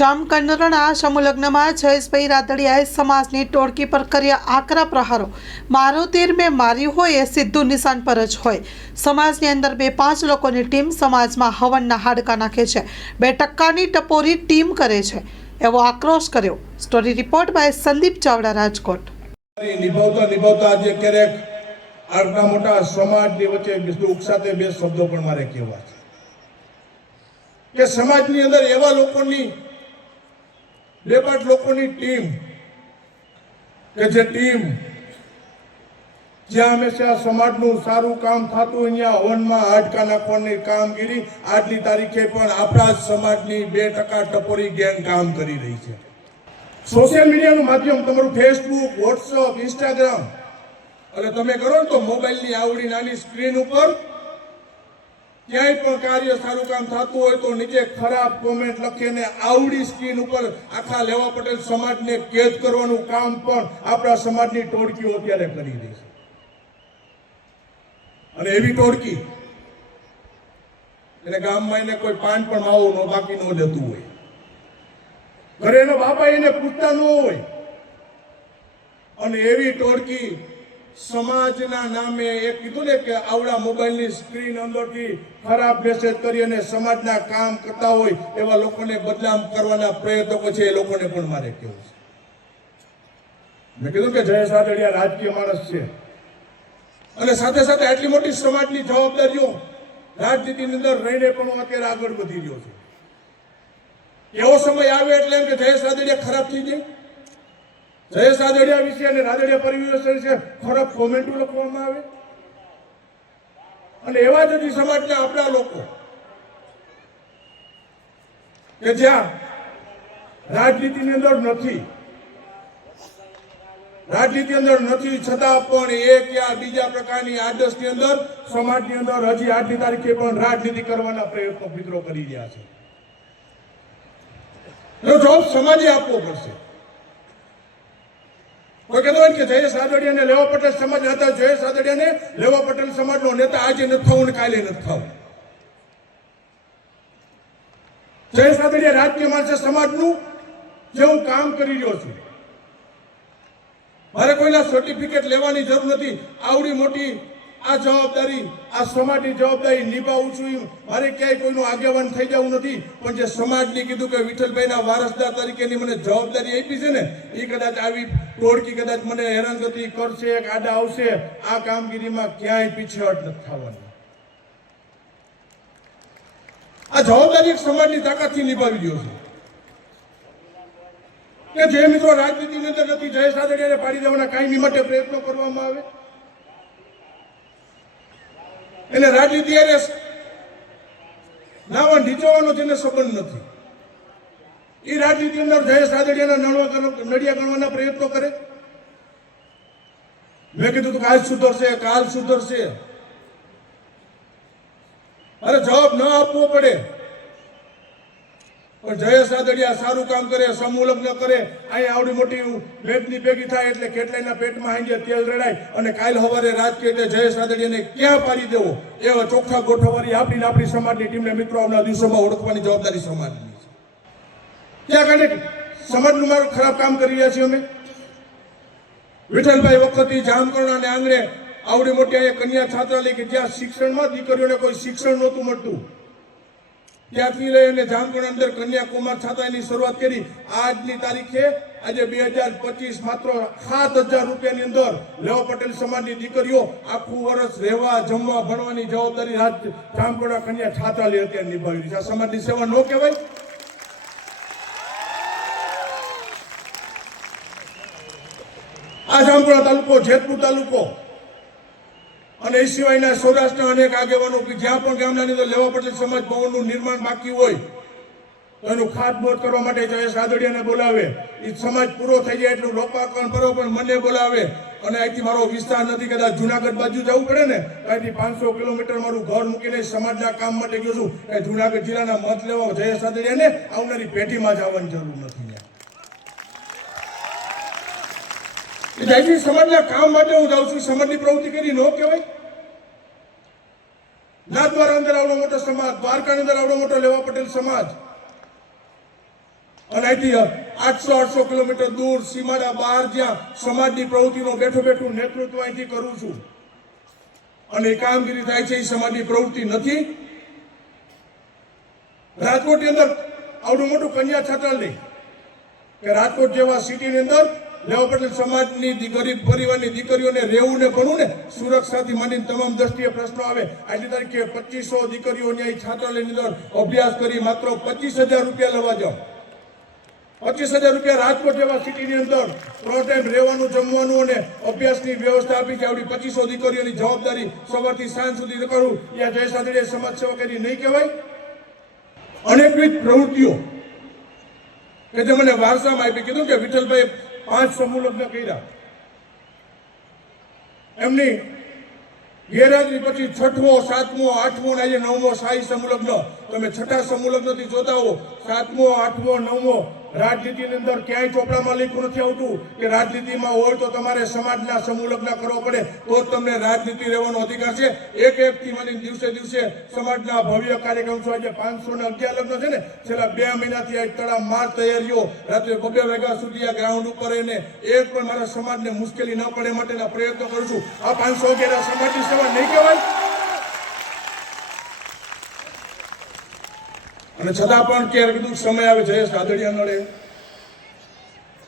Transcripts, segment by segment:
જામકંડોરણા સમુલગ્નમાં જયેશભાઈ રાદડિયાએ સમાજની ટોળકી પર કર્યા આકરા પ્રહારો. મારો તીર મેં માર્યું હોય એ સીધું નિશાન પર જ હોય. સમાજની અંદર બે પાંચ લોકોની ટીમ સમાજમાં હવનના હાડકા નાખે છે. બે ટક્કાની ટપોરી ટીમ કરે છે. એવો આક્રોશ કર્યો. Story report by Sandeep Chavda, Rajkot. નિભાવતા નિભાવતા આજે ક્યારેક આટલા મોટા સમાજની વચ્ચે દુઃખ સાથે બે શબ્દો પણ મારે કહેવા છે. કે સમાજની અંદર એવા લોકોની પાંચ લોકોની ટીમ, કે જે ટીમ જ્યાં હંમેશા સમાજનું સારું કામ થતું અહીંયા હવનમાં હાડકા નાખવાની કામગીરી, આજની તારીખે પણ આપણા જ સમાજની બે ટકા ટપોરી ગેંગ કામ કરી રહી છે. સોશિયલ મીડિયાનું માધ્યમ તમારું ફેસબુક વોટ્સઅપ ઇન્સ્ટાગ્રામ અને તમે કરો તો મોબાઈલની આવડી નાની સ્ક્રીન ઉપર ક્યાંય પણ કાર્ય સારું કામ થતું હોય તો નીચે ખરાબ કોમેન્ટ લખીને આવડી સ્ક્રીન ઉપર આખા લેવા પટેલ સમાજને કેદ કરવાનું કામ પણ આપણા સમાજની ટોળકીઓ અત્યારે કરી રહી છે. અને એવી ટોળકી એટલે ગામમાં એને કોઈ પાન પણ માવો ન, બાકી ન દેતું હોય. ઘરે એનો બાપા એને પૂછતા ન હોય. અને એવી ટોળકી સમાજના નામે એ કીધું ને કે આવડા મોબાઈલની સ્ક્રીન અંદરથી ખરાબ મેસેજ કરી અને સમાજના કામ કરતા હોય એવા લોકોને બદનામ કરવાના પ્રયત્નો છે એ લોકોને પણ મારે કહેવું છે. મેં કીધું કે જયેશ રાદડિયા રાજકીય માણસ છે. અને સાથે સાથે આટલી મોટી સમાજની જવાબદારીઓ રાજનીતિની અંદર રહીને પણ હું અત્યારે આગળ વધી રહ્યો છું. એવો સમય આવે એટલે એમ કે જયેશ રાદડિયા ખરાબ થઈ જાય. જયેશ રાદડિયા વિશે અને રાદડિયા પરિવાર વિશે ખરાબ કોમેન્ટો લખવામાં આવે. અને એવા જ સમાજના આપણા લોકો કે જ્યાં રાજનીતિની અંદર નથી. રાજનીતિ અંદર નથી, છતાં પણ એક યા બીજા પ્રકારની આદર્શની અંદર સમાજની અંદર હજી આજની તારીખે પણ રાજનીતિ કરવાના પ્રયત્નો મિત્રો કરી રહ્યા છે. જવાબ સમાજે આપવો પડશે. કોઈ કહેતો હોય ને કે જયેશ રાદડિયાને લેવા પટેલ સમાજ હતા, જયેશ રાદડિયાને લેવા પટેલ સમાજનો નેતા આજે નથી થવું ને કાલે નથી થવું. જયેશ રાદડિયા રાજકીય માણસે સમાજનું જેવું કામ કરી રહ્યો છું. મારે કોઈના સર્ટિફિકેટ લેવાની જરૂર નથી. આવડી મોટી આ જવાબદારી, આ સમાજની જવાબદારી નિભાવું છું મારે ક્યાંય કોઈનું આગેવાન થઈ જવું નથી. પણ જે સમાજની કીધું કે વિઠ્ઠલભાઈના વારસદાર તરીકેની મને જવાબદારી આપી છે ને, એ કદાચ આવી ટોળકી કદાચ મને હેરાનગતિ કરશે આડા આવશે, આ કામગીરીમાં ક્યાંય પીછેહટ નથી થવાની. આ જવાબદારી સમાજની તાકાતથી નિભાવી રહ્યો છે. કે જે મિત્રો રાજનીતિની અંદર નથી, જય રાદડિયાને પાડી દેવાના કાયમી માટે પ્રયત્નો કરવામાં આવે. એને રાજનીતિ એને નાવા નીચવાનો તેને સંબંધ નથી. એ રાજનીતિ અંદર જયેશ રાદડિયાના નળવા નડિયા ગણવાના પ્રયત્નો કરે. મેં કીધું તું કાલ સુધરશે કાલ સુધરશે. અરે જવાબ ન આપવો પડે. પણ જયેશ રાદડિયા સારું કામ કરે સમુલગ્ન કરે. અહીંયા આવડી મોટી ભેટની ભેગી થાય એટલે કેટલાયના પેટમાં હાંજે તેલ રેડાય અને કાલ સવારે રાજકીય એટલે જયેશ રાદડિયાને ક્યાં પાડી દેવો? એવા ચોખ્ખા ગોઠવવાની આપણી આપણી સમાજની ટીમને મિત્રો આવનાર દિવસોમાં ઓળખવાની જવાબદારી સમાજની છે. ક્યાં કારણે સમાજનું મારું ખરાબ કામ કરી રહ્યા છીએ અમે? વિઠ્ઠલભાઈ વખતથી જામકરણ અને આંગણે આવડી મોટી અહીંયા કન્યા છાત્રાલય કે જ્યાં શિક્ષણમાં દીકરીઓને કોઈ શિક્ષણ નહોતું મળતું. ત્યાંથી લઈને જામગઢ અંદર કન્યાકુમાર છાત્રાલયની શરૂઆત કરી. આજની તારીખે આજે બે હજાર પચીસ માત્ર સાત હજાર રૂપિયાની અંદર લેવા પટેલ સમાજની દીકરીઓ આખું વર્ષ રહેવા, જમવા, ભણવાની જવાબદારી હાથ જામગઢ કન્યા છાતાલી અત્યારે નિભાવી છે. આ સમાજની સેવા ન કહેવાય. આ જામગઢ તાલુકો જેતપુર તાલુકો અને એ સિવાયના સૌરાષ્ટ્રના અનેક આગેવાનો જ્યાં પણ ગામના અંદર લેવા પટેલ સમાજ ભવનનું નિર્માણ બાકી હોય એનું ખાતમુહૂર્ત કરવા માટે જયેશ રાદડિયાને બોલાવે. એ સમાજ પૂરો થઈ જાય એટલું લોકાર્પણ કરો પણ મને બોલાવે. અને અહીંથી મારો વિસ્તાર નથી, કદાચ જુનાગઢ બાજુ જવું પડે ને અહીંથી પાંચસો કિલોમીટર મારું ઘર મૂકીને સમાજના કામ માટે ગયો છું. એ જુનાગઢ જિલ્લાના મત લેવા જયેશ રાદડિયાને આવનારી પેઢીમાં જવાની જરૂર નથી એટલે સમાજના કામ માટે હું જાઉં છું. સમાજની પ્રવૃત્તિ કરી ન કહેવાય. નાથદ્વાર અંદર આવડો મોટો સમાજ દ્વારકાની અંદર આવડો મોટો લેવા પટેલ સમાજ. અને અહીંથી આઠસો આઠસો કિલોમીટર દૂર સીમાડા બહાર જ્યાં સમાજની પ્રવૃત્તિનો બેઠું બેઠું નેતૃત્વ અહીંથી કરું છું. અને એ કામગીરી થાય છે, એ સમાજની પ્રવૃત્તિ નથી. રાજકોટની અંદર આવડું મોટું કન્યા છાત્રાલય. કે રાજકોટ જેવા સિટીની અંદર લેવા પટેલ સમાજની દી- ગરીબ પરિવારની દીકરીઓને રહેવું ને ભણવું ને સુરક્ષાથી માંડીને તમામ દ્રષ્ટિએ પ્રશ્નો આવે. આજની તારીખે પચીસો દીકરીઓની અહીં છાત્રાલયની અંદર અભ્યાસ કરી માત્ર પચીસ હજાર રૂપિયા લેવા જાઓ. પચીસ હજાર રૂપિયા રાજકોટ જેવા સિટીની અંદર ત્રણ ટાઈમ રહેવાનું, જમવાનું અને અભ્યાસની વ્યવસ્થા આપી છે. આવડી પચીસો દીકરીઓની જવાબદારી સવારથી સાંજ સુધી કરું યા જય સાદડીએ સમાજ સેવા કરી નહીં કહેવાય? અનેકવિધ પ્રવૃત્તિઓ કે જે મને વારસામાં આપી. કીધું કે વિઠ્ઠલભાઈ પાંચ સમૂહ લગ્ન કર્યા. એમની ગેરહાજરી પછી છઠ્ઠો, સાતમો, આઠમો આજે નવમો શાહી સમૂહ લગ્ન. તમે છઠ્ઠા સમૂહ લગ્નથી જોતા હો, સાતમો, આઠમો, નવમો રાજનીતિની અંદર ક્યાંય ચોપડામાં લખ્યું નથી આવતું કે રાજનીતિમાં હોય તો તમારે સમાજના સમૂહ કરવો પડે, તો જ તમને રાજનીતિ રહેવાનો અધિકાર છે. એક એક થી દિવસે દિવસે સમાજના ભવ્ય કાર્યક્રમ છે. આજે પાંચસો ને અગિયાર લગ્ન છે ને, છેલ્લા બે મહિનાથી આ તળા માર તૈયારીઓ રાત્રે બબે વાગ્યા સુધી આ ગ્રાઉન્ડ ઉપર રહીને એક પણ મારા સમાજને મુશ્કેલી ન પડે માટેના પ્રયત્નો કરું છું. આ પાંચસો અગિયાર સમાજની સેવા નહીં કહેવાય. અને છતાં પણ ક્યારે કીધું, સમય આવે જયેશ કાદડિયા નડે.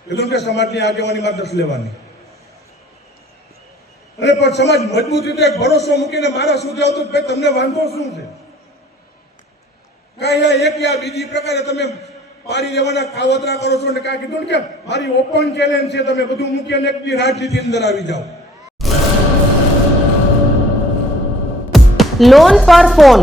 કીધું, કે સમાજની આગેવાની માં લેવાની. અને પણ સમાજ મજબૂત રીતે ભરોસો મૂકીને મારા સુધી આવતું ભાઈ તમને વાંધો શું છે? કાંઈ એક યા બીજી પ્રકારે તમે પાડી દેવાના કાવતરા કરો છો ને કાંઈ કીધું કે મારી ઓપન ચેલેન્જ છે, તમે બધું મૂકી અને એકની રાજનીતિ અંદર આવી જાઓ. લોન પર ફોન